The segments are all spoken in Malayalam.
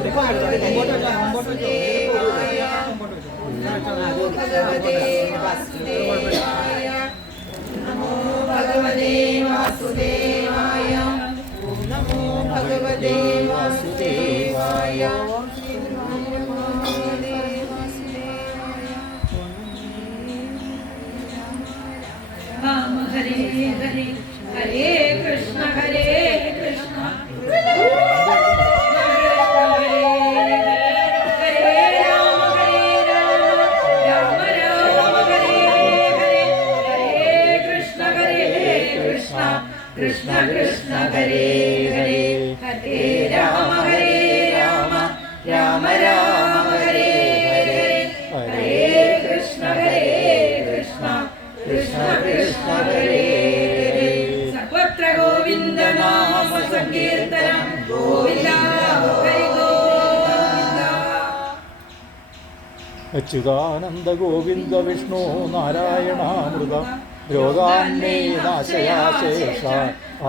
ഭഗവതേ വാസുദേവായ നമോ ഭഗവതേ വാസുദേവായ നമോ ഭഗവതേ വാസുദേവായ राम हरे हरे हरे कृष्ण हरे कृष्ण कृष्ण कृष्ण हरे हरे हरे राम राम राम हरे हरे हरे कृष्ण कृष्ण कृष्ण हरे हरे सर्वत्र गोविन्द नाम संकीर्तनं गोविन्द हरि गोविन्द अच्युतानन्द गोविन्द विष्णु नारायणामृत രോഗാന്മേ നാശയാശേഷ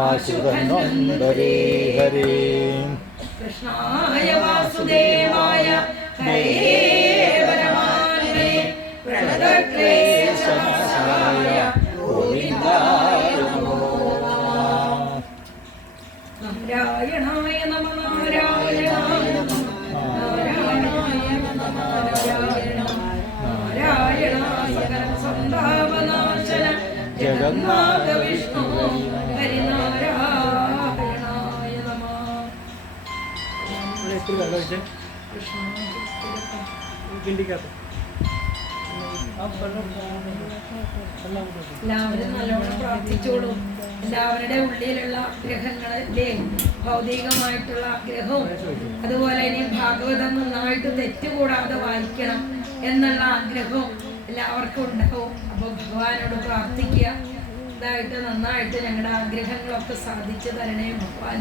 ആശുതന്നൊന്തരേ ഹരേ കൃഷ്ണായ വാസുദേവായ ഹരേ പരമാത്മനെ പ്രണതക്ലേശനാശായ ഗോവിന്ദായ നമോ നമഃ നാരായണായ നമഃ നാരായണായ നമഃ നാരായണായ നമഃ നാരായണായ സന്താപനാശന ജഗന്നാഥ വിഷ്ണു ഹരിനാരായണായ നമഃ എല്ലാവരും നല്ലോണം പ്രാർത്ഥിച്ചോളും. എല്ലാവരുടെ ഉള്ളിലുള്ള ആഗ്രഹങ്ങളിലെ ഭൗതികമായിട്ടുള്ള ആഗ്രഹവും അതുപോലെ ഇനി ഭാഗവതം നന്നായിട്ട് തെറ്റുകൂടാതെ വായിക്കണം എന്നുള്ള ആഗ്രഹവും എല്ലാവർക്കും ഉണ്ടാവും. അപ്പോൾ ഭഗവാനോട് പ്രാർത്ഥിക്കുക, ഇതായിട്ട് നന്നായിട്ട് ഞങ്ങളുടെ ആഗ്രഹങ്ങളൊക്കെ സാധിച്ചു തരണേ ഭഗവാൻ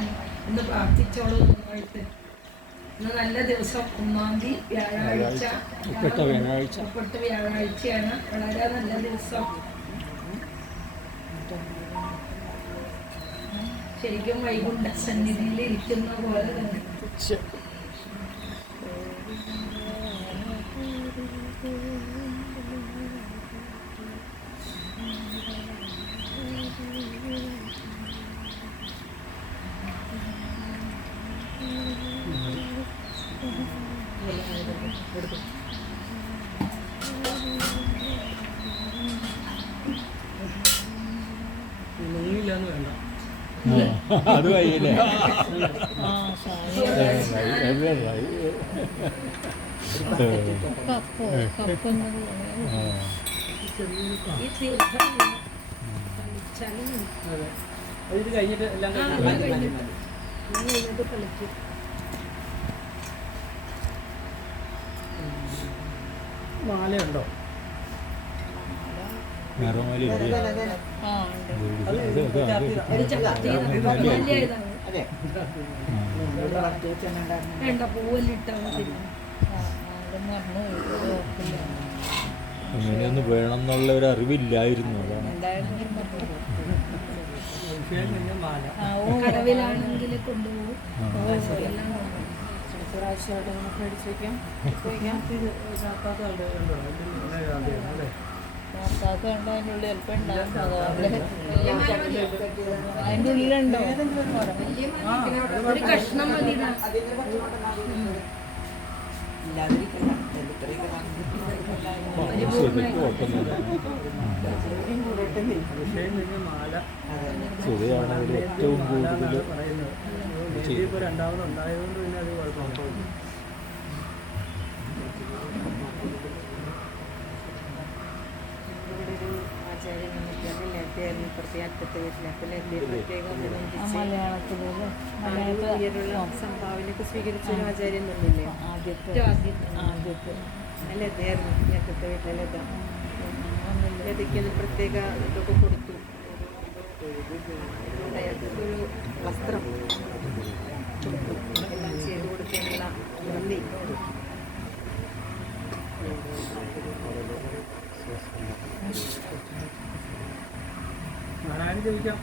എന്ന് പ്രാർത്ഥിച്ചോളൂ. നന്നായിട്ട് ഇന്ന് നല്ല ദിവസം 1-ാം തീയതി വ്യാഴാഴ്ച, ഉൾപ്പെട്ട വ്യാഴാഴ്ചയാണ്. വളരെ നല്ല ദിവസം. ശരിക്കും വൈകുണ്ഠ സന്നിധിയിൽ ഇരിക്കുന്ന പോലെ തന്നെ. അത് വൈകില്ലേ കഴിഞ്ഞിട്ട് എല്ലാം മാലയുണ്ടോ? നിറമാലി അങ്ങനെയൊന്നും വേണം എന്നുള്ള ഒരു അറിവില്ലായിരുന്നു. അതാണ് കടവിലാണെങ്കിൽ കൊണ്ടുപോകും. അതിൻ്റെ ഉള്ളിലുണ്ടോ? ഒരു കഷ്ണം മതി. ശരിയാണ് ഏറ്റവും കൂടുതൽ രണ്ടാമതുണ്ടായതുകൊണ്ട് പിന്നെ അത് കുഴപ്പമില്ല. സംഭാവനയൊക്കെ സ്വീകരിച്ച ഒരു ആചാര്യം വന്നില്ലേ? ആദ്യത്തെ ലതയായിരുന്നു. നേരത്തെ വീട്ടിലെ ലതയ്ക്ക് പ്രത്യേക ഇതൊക്കെ കൊടുത്തു. ഒരു വസ്ത്രം എല്ലാം ചെയ്തു കൊടുക്കാനുള്ള നന്ദി. ചോദിക്കാം.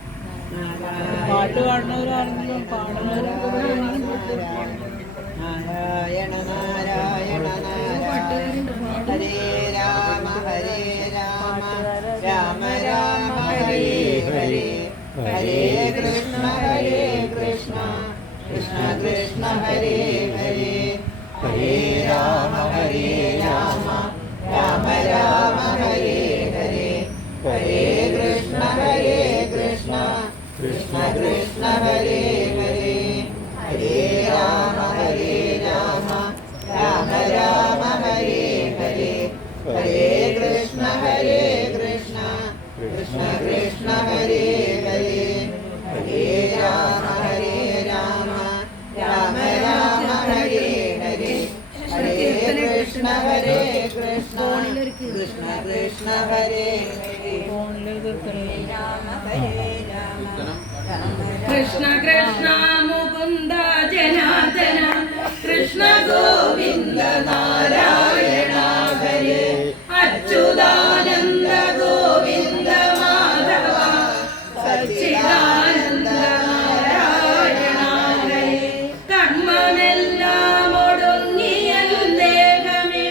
പാട്ട് പാടുന്നവരാണെങ്കിലും പാടുന്നവരൊക്കെ നാരായണ നാരായണ നാരായണ ഹരേ രാമ രാമ രാമ ഹരേ ഹരേ ഹരേ കൃഷ്ണ കൃഷ്ണ കൃഷ്ണ ഹരേ ഹരേ ഹരേ രാമ രാമ രാമ ഹരേ ഹരേ ഹരേ കൃഷ്ണ കൃഷ്ണ കൃഷ്ണ ഹരേ ഹരേ ഹരേ രാമ രാമ രാമ ഹരേ ഹരേ ഹരേ കൃഷ്ണ കൃഷ്ണ കൃഷ്ണ ഹരേ ഹരേ ഹരേ രാമ രാമ രാമ ഹരേ ഹരേ ഹരേ കൃഷ്ണ കൃഷ്ണ കൃഷ്ണ ഹരേ കൃഷ്ണ കൃഷ്ണ മുകുന്ദ ജനാർദ്ദന കൃഷ്ണ ഗോവിന്ദ നാരായണ ഹരേ അച്യുതാനന്ദ ഗോവിന്ദ മാധവ സച്ചിദാനന്ദ നാരായണ ഹരേ കർമ്മമെല്ലാം ഒടുങ്ങിയ ദേഹമേ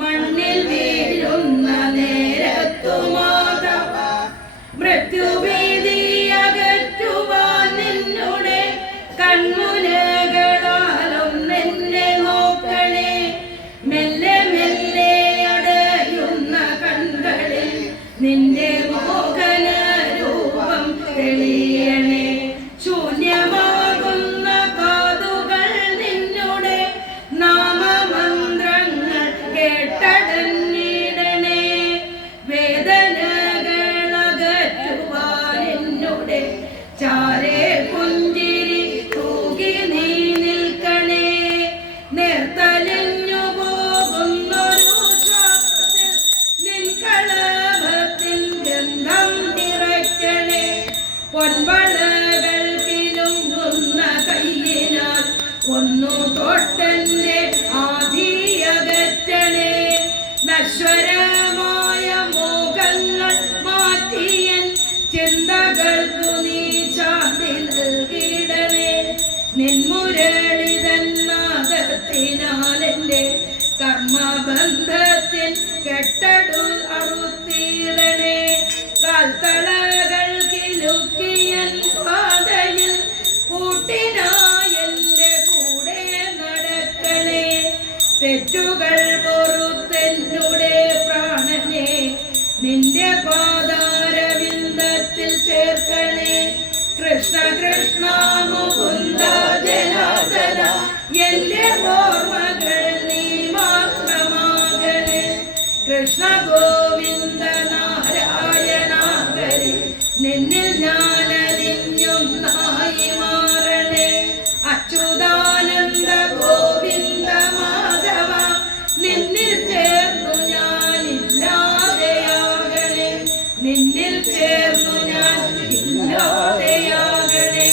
മണ്ണിൽ വീഴുന്ന നേരത്തു മാധവ മൃത്യുഭീതി അകറ്റുവാൻ നിന്നുടെ കൺമുനകളാലും നിന്നെ നോക്കണേ മെല്ലെ മെല്ലെ അടയുന്ന കൺകളിൽ നിന്റെ മോഹന രൂപം തെളിയണേ ശൂന്യമാകുന്ന കാതുകൾ നിന്നുടെ നാമമന്ത്രങ്ങൾ കേട്ടടഞ്ഞിടണേ വേദനകളകറ്റുവാൻ എന്നുടെ ചാരേ പുഞ്ചിരി തൂകി നീ നിൽക്കണേ നേർത്തലിഞ്ഞു പോകുന്നൊരു ശ്വാസത്തിൽ നിൻ കളഭത്തിൻ ഗന്ധം നിറയ്ക്കണേ പൊൻവളകൾ കിലുങ്ങുന്ന കയ്യിനാൽ ഒന്നു തൊട്ടെന്റെ ആധിയകറ്റണേ നശ്വരമായ മോഹങ്ങൾ മാറ്റിയൻ ചിന്തകൾക്കു നീ ശാന്തി നൽകിടണേ നിൻമുരളിതൻ നാദത്തിനാൽ എൻ്റെ കർമ്മബന്ധത്തിൻ കെട്ടടു അറുത്തീരണേ കാൽത്തളകൾ കിലുക്കിയൻ പാതയിൽ കൂട്ടിനായെൻ്റെ കൂടെ നടക്കണേ തെറ്റുകൾ പൊറുത്തെന്നുടെ പ്രാണനെ നിന്റെ പാദാരവിന്ദത്തിൽ ചേർക്കണേ കൃഷ്ണ കൃഷ്ണ മുകുന്ദ ജനാർദ്ദന എന്റെ ഓർമ്മകൾ നീ മാത്രമാകണേ കൃഷ്ണ ഗോവിന്ദ നാരായണ ഹരേ നിന്നിൽ ഞാനലിഞ്ഞൊന്നായി മാറണേ അച്യുതാനന്ദ ഗോവിന്ദ മാധവ നിന്നിൽ ചേർന്നു ഞാനില്ലാതെയാകണേ നിന്നിൽ ചേർന്നു ഞാൻ ഇല്ലാതെയാകണേ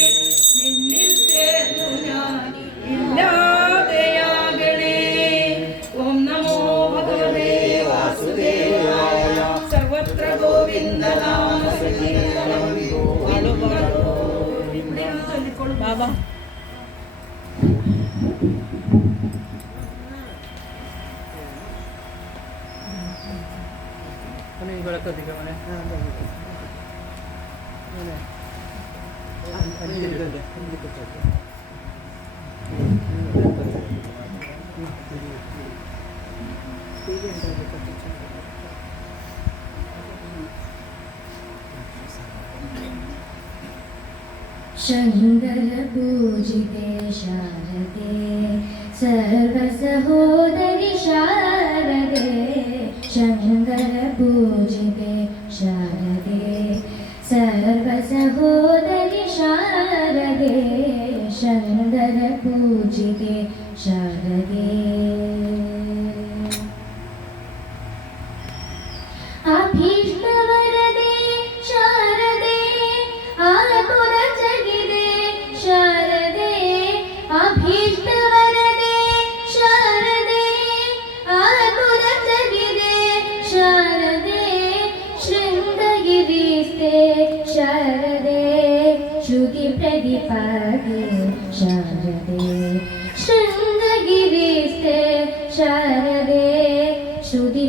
നിന്നിൽ ചേർന്നു ഞാൻ ഇല്ലാതെയാകണേ ഓം നമോ ഭഗവതേ വാസുദേവായ സർവത്ര ഗോവിന്ദ നാമ സങ്കീർത്തനം ചൊല്ലിക്കോളൂ ബാബാ शङ्कर पूजिते शारदे सर्वसहोदरि शारदे शङ्कर पूजिते शारदे सर्वसहोदरि शारदे शङ्कर पूजिते शारदे अभीष्टवरदे शारदे आतुरजगिदे शारदे अभीष्टवरदे शारदे आतुरजगिदे शारदे शृङ्गगिरिस्ते शारदे श्रुतिप्रतिपादे शारदे शृङ्गगिरिस्ते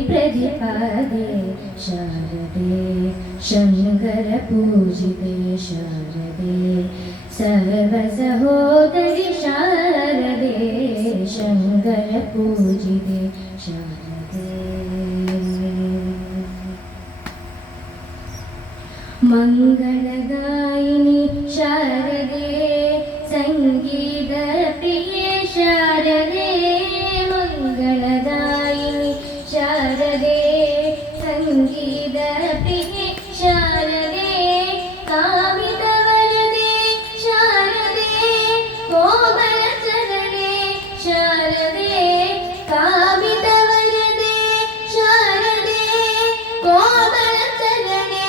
प्रतिपादे शारदे शङ्करपूजिते शारदे सर्वसहोदरि शारदे शङ्करपूजिते शारदे मङ्गलगायिनि शारदे सङ्गीतप्रिये शारदे मङ्गलदायिनि शारदे सङ्गीतप्रिये शारदे कामितवरदे शारदे कोमलचरणे शारदे कामितवरदे शारदे कोमलचरणे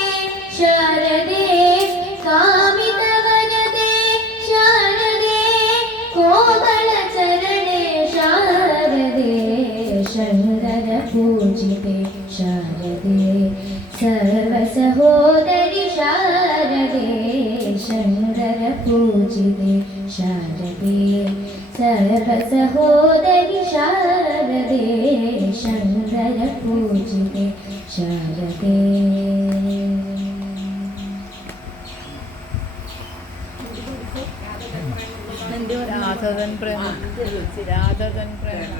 शारदे कामितवरदे शारदे कोमलचरणे शारदे शङ्करपूजिते शारदे सर्वसहोदरि शारदे शङ्करपूजिते शारदे सर्वसहोदरि शारदे शङ्करपूजिते शारदे രാധകൻ പ്രേമ രാധകൻ പ്രേമ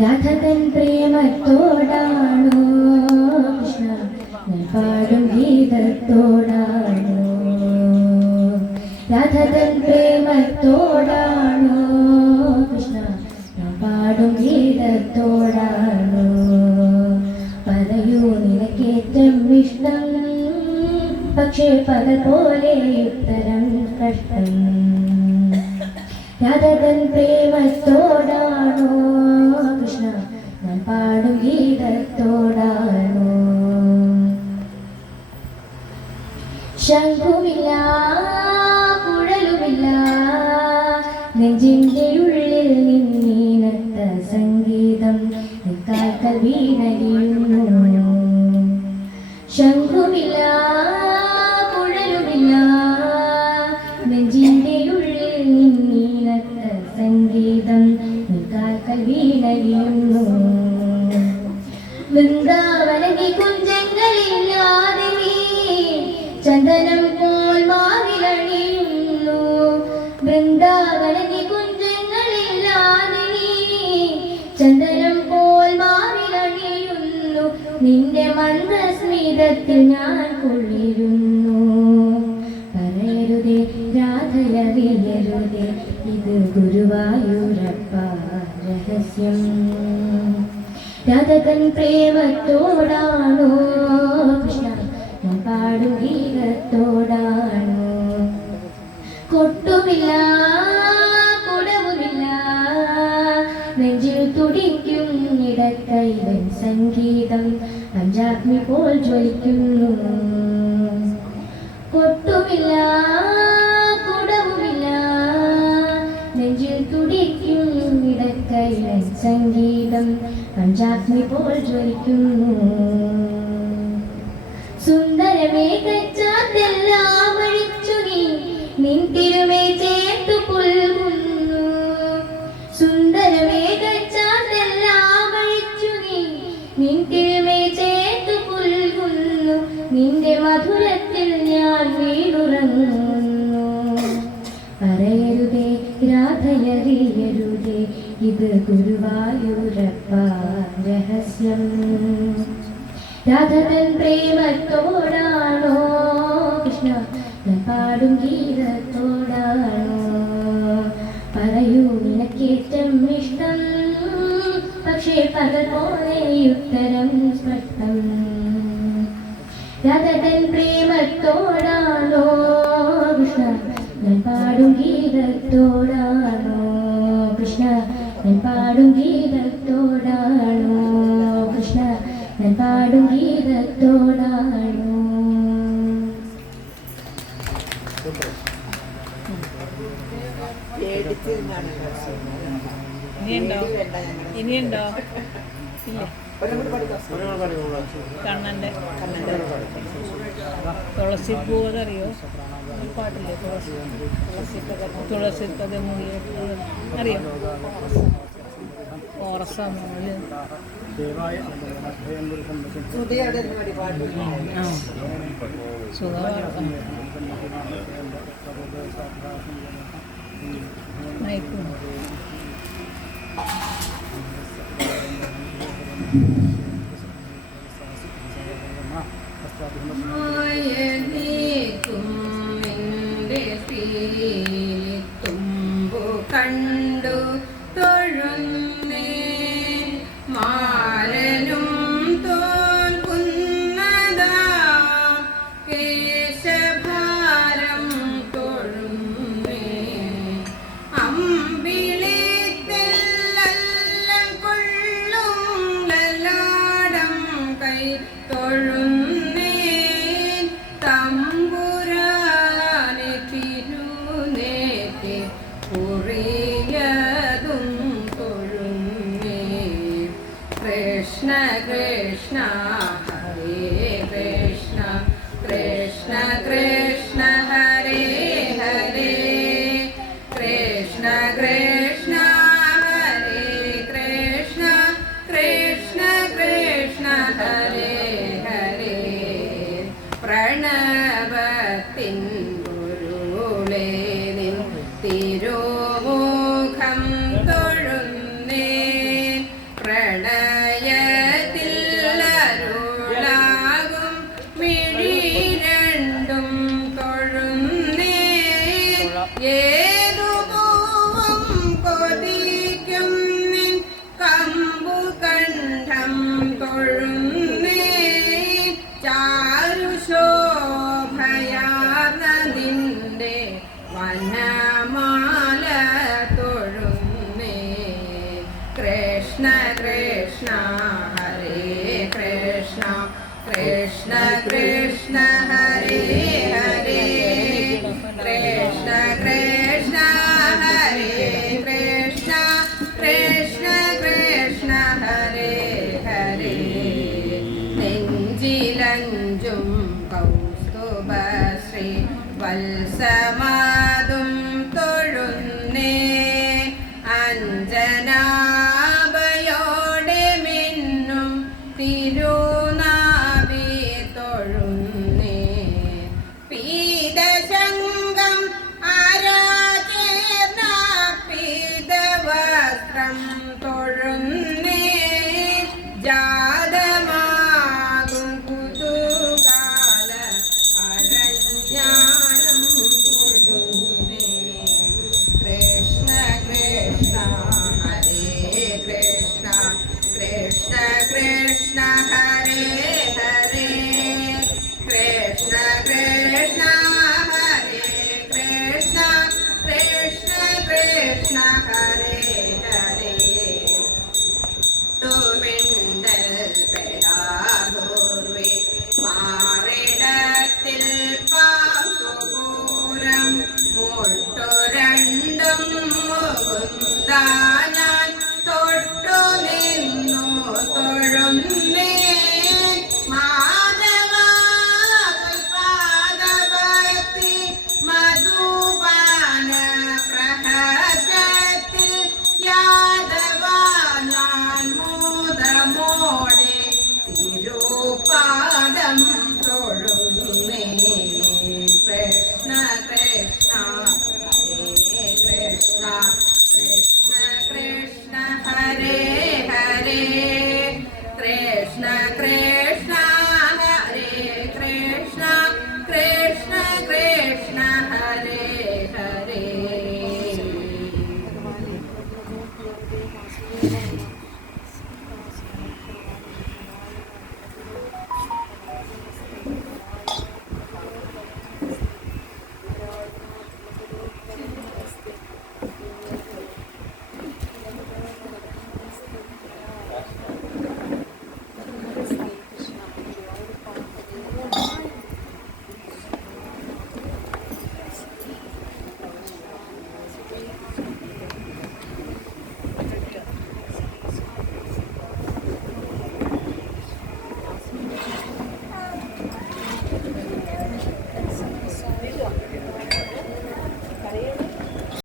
രാധകൻ പ്രേമത്തോടാണോ കൃഷ്ണ ഞാൻ പാടും ഗീതത്തോടാണോ രാധകൻ പ്രേമത്തോടാണോ കൃഷ്ണ ഞാൻ പാടും ഗീതത്തോടാണോ പറയൂ നിനക്കേറ്റം ഇഷ്ടം പക്ഷേ പകൽ പോലെ ഉത്തരം കഷ്ടം രാധകൻ പ്രേമത്തോടാണോ കൃഷ്ണ ഞാൻ പാടും ഗീതത്തോടാണോ ശംഖുമില്ല കുഴലുമില്ല നെഞ്ചിൻ്റെ ഉള്ളിൽ നിന്നീനത്ത സംഗീതം നിക്കാൽക്കൽ വീണരിയുന്നു ശംഖുമില്ല കുഴലുമില്ല നെഞ്ചിൻ്റെ ഉള്ളിൽ നിന്നീനത്ത സംഗീതം നിക്കാൽക്കൽ വീണരിയുന്നു വൃന്ദാവനകി കുഞ്ചങ്ങളില്ലാതെ നീ ചന്ദനം പോൽ മാവിലണിയുന്നു വൃന്ദാവനകി കുഞ്ചങ്ങളില്ലാതെ നീ ചന്ദനം പോൽ മാവിലണിയുന്നു നിന്റെ മന്ദസ്മിതത്തിൽ ഞാൻ കുളിരുന്നു പറയരുതേ രാധയറിയരുതേ ഇത് ഗുരുവായൂരപ്പ രഹസ്യം രാധകൻ പ്രേമത്തോടാണോ കൃഷ്ണ ഞാൻ പാടും ഗീതത്തോടാണോ കൊട്ടുമില്ല കുടവുമില്ല നെഞ്ചിൽ തുടിക്കും ഇടക്കൈവൻ സംഗീതം പഞ്ചാഗ്നി പോൽ ജ്വലിക്കുന്നു കൊട്ടുമില്ല കുടവുമില്ല നെഞ്ചിൽ തുടിക്കും ഇടക്കൈവൻ സംഗീതം പഞ്ചാഗ്നി പോൽ ജ്വലിക്കുന്നു സുന്ദരമേഘച്ചാത്തെല്ലാം അഴിച്ചു നീ നിൻ തിരുമേ ചേർത്തു പുൽകുന്നു സുന്ദരമേഘച്ചാത്തെല്ലാം അഴിച്ചു നീ നിൻ തിരുമേ ചേർത്തു പുൽകുന്നു നിന്റെ മധുരത്തിൽ ഞാൻ വീടുറങ്ങുന്നു പറയരുതേ രാധയറിയരുതേ ഇത് ഗുരുവായൂരപ്പ രഹസ്യം. രാധതൻ പ്രേമത്തോടാണോ കൃഷ്ണ ഞാൻ പാടും ഗീതത്തോടാണോ? പറയൂ നിനക്കേറ്റം ഇഷ്ടം, പക്ഷേ പകൽ പോലെ ഉത്തരം സ്പഷ്ടം. രാധതൻ പ്രേമത്തോടാണോ കൃഷ്ണ ഞാൻ പാടും ഗീതത്തോടാണോ? കൃഷ്ണ ഞാൻ പാടും ഗീതത്തോടാണോ? കൃഷ്ണ ഞാൻ പാടും ഗീതത്തോടാണോ? ഇനിയുണ്ടോ? ഇല്ല. കണ്ണൻ്റെ തുളസിപ്പൂ അതറിയോ? ഒരു പാട്ടില്ലേ തുളസി പദമൂലി അറിയോ? കോറസാമൂല് സുഖം നയിക്കും. തുമ്പു കണ്ടു തൊഴുന്നേ മാരനും തോൽക്കുന്നതാ കേശഭാരം തൊഴുന്നേ അമ്പിളി തെല്ലെല്ലാം കൊള്ളും ലലാടം കൈ തൊഴുന്നേ തമ്പുരാനെ തിരുനേറ്റി കുറിയതും തൊഴുന്നേ. കൃഷ്ണ കൃഷ്ണ ഹരേ കൃഷ്ണ കൃഷ്ണ കൃഷ്ണ ഹരേ ഹരേ കൃഷ്ണ കൃഷ്ണ ഹരേ കൃഷ്ണ കൃഷ്ണ കൃഷ്ണ ഹരേ ഹരേ പ്രണവത്തിൻ ഗുരുളേ നിൻ തിരുമുഖം തൊഴുന്നേ പ്രണയത്തിൽ അരുളാകും മിഴി രണ്ടും തൊഴുന്നേ ഏതു പൂവും കൊതിക്കും നിൻ കമ്പു കണ്ഠം തൊഴുന്നേ ചാരുശോഭയാർന്ന നിന്റെ വനമാല തൊഴുന്നേ. കൃഷ്ണ കൃഷ്ണ ഹരേ കൃഷ്ണ കൃഷ്ണ കൃഷ്ണ ഹരേ ഹരേ കൃഷ്ണ കൃഷ്ണ ഹരേ കൃഷ്ണ കൃഷ്ണ കൃഷ്ണ ഹരേ ഹരേ നെഞ്ചിലഞ്ചും കൗസ്തുഭശ്രീ വത്സമാതും തൊഴുന്നേ അഞ്ജനാഭയോടെ മിന്നും തിരുനാഭി തൊഴുന്നേ പീതശങ്കം ആരാചേർന്ന പീതവസ്ത്രം തൊഴുന്നേ ജാതമാകും കുതുകാല അരഞ്ഞാനം തൊഴുന്നേ. കൃഷ്ണ കൃഷ്ണ ഹരേ കൃഷ്ണ കൃഷ്ണ കൃഷ്ണ ഹരേ ഹരേ കൃഷ്ണ കൃഷ്ണ ഹരേ കൃഷ്ണ കൃഷ്ണ കൃഷ്ണ ഹരേ ഹരേ തുമിണ്ടൽ